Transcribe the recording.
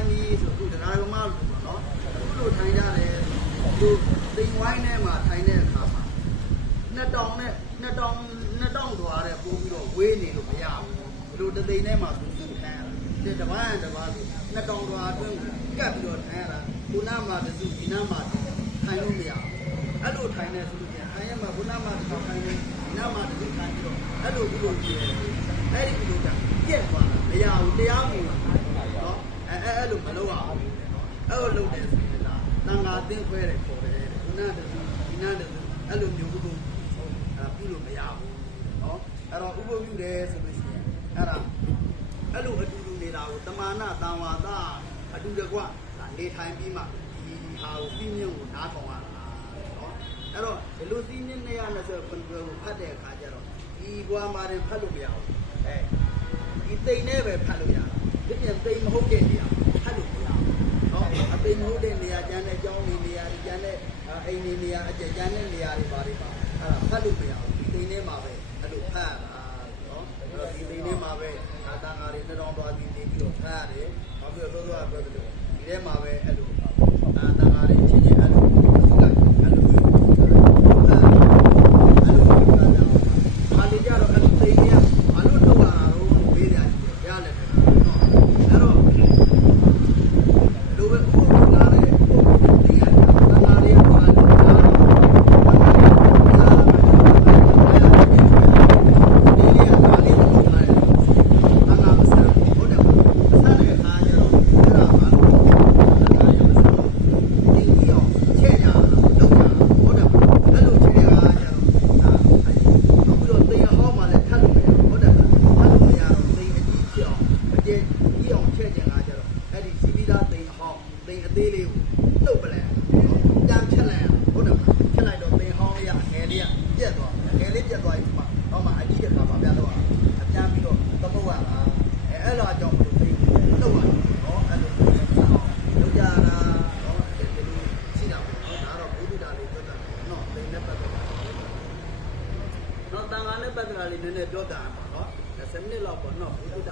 ထိုင်ပြီးဆိုခုတရားဓမ္မလို့ပေါ့နော်အခုလိုထိုင်ကြတယ်သူတိမ်ဝိုင်းထဲမှာထိုင်တဲ့အခါမှာ2000သွားတဲ့ပို့ပြီးတော့ဝေးနေလို့မရဘူးဘလို့တသိန်းထဲမှာသူထိုင်ရတာတပန်းဆို2000သွားအတွင်းကပ်ပြီးတော့ထိုင်ရတာခုနမှာတစုဒီနားမှာထိုင်လို့မရဘူးအဲ့လိုထိုင်နေဆိုလို့ပြန်ထိုင်ရမှာခုနမှာတစုထိုင်နေဒီနားမှာတစုထိုင်ပြီးတော့အဲ့လိုပြီးလို့ပြည့်အဲ့ဒီလိုကပြက်သွားတာမရဘူးတရားမူတာနော်အဲ့လိုမလုပ်ရဘူးအဲ့လိုလုပ်တယ်ဆိုရင်ဒါတန်ခါသိခွဲတယ်ခေါ်တယ်ခုနတစုဒီနားတစုအဲ့လိုမျိုးပြုလို့မရဘူးနော်အဲ့တော့ဥပ္ပပြုတယ်ဆိုလို့ရှိရင်အဲ့လိုအတူတူနေတာကိုတမာနတန်ဝါဒအတူတကွနေထိုင်ပြီးမှဒီဟာကိုပြီးမြင့်ကိုနားထောင်ရတာနော်အဲ့တော့ဒီလိုစီးမြင့်220ခုကိုဖတ်တဲ့အခါကျတော့ဒီဘွားမာတွေဖတ်လို့မရဘူးဒီသိမ့်နဲ့ပဲဖတ်လို့ရတာဒီပြန်သိမ့်မဟုတ်တဲ့နေရာဖတ်လို့မရဘူးနော်အသိမဟုတ်တဲ့နေရာကျန်တဲ့ကျောင်းနေရာကျန်တဲ့အိမ်နေရာအကျကျန်တဲ့နေရာတွေပါပါအဲ့ဒါဖတ်လို့မရဘူးဒီသိမ့်ထဲမှာပဲအဲ့လိုဖတ်ရတာနော်အဲ့တော့ဒီသိမ့်ထဲမှာပဲအာတန်ဃာတွေတောင်းသွားပြီးနေပြီးတော့ဖတ်ရတယ်နောက်ပြီးတော့ပြောသလိုဒီထဲမှာပဲအဲ့လိုအာတန်ဃာတွေချင်းချင်းအဲ့လိုအဲ့လိုအားလေးကြတော့အဲ့လိုသိမ့်ရဘာလို့တော့လာတော့ဝေးတယ်ရတယ်နော်အဲ့တော့လိုပဲဥပ္ပလာတဲ့ဒီကတန်ဃာတွေပါလို့10 မိနစ်လောက်ပေါ့နော်ဘုဒ္ဓ